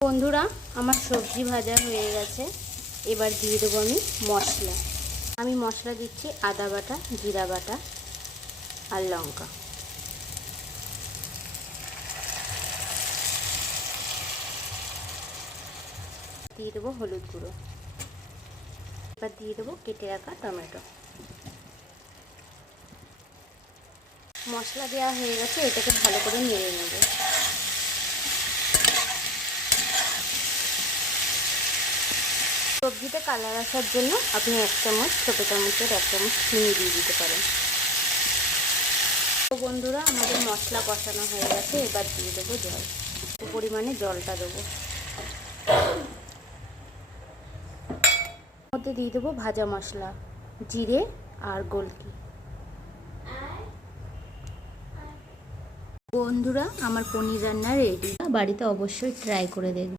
বন্ধুরা, আমার সবজি ভাজা হয়ে গেছে। এবার দিয়ে দেবো আমি মশলা। আমি মশলা দিচ্ছি আদা বাটা, জিরা বাটা আর লঙ্কা। দিয়ে দেবো হলুদ গুঁড়ো। এবার দিয়ে দেবো কেটে রাখা টমেটো। মশলা দেওয়া হয়ে গেছে, এটাকে ভালো করে নেড়ে নেব। সবজিতে কালার আসার জন্য আপনি 1 চামচ, ছোটো চামচের 1 চামচ চিনি দিয়ে দিতে পারেন। তো বন্ধুরা, আমাদের মশলা কষানো হয়ে গেছে। এবার দিয়ে দেবো জল। পরিমাণে জলটা দেবো। মধ্যে দিয়ে দেবো ভাজা মশলা, জিরে আর গোলকি। বন্ধুরা, আমার পনির রান্না রেডি। বাড়িতে অবশ্যই ট্রাই করে দেখবেন।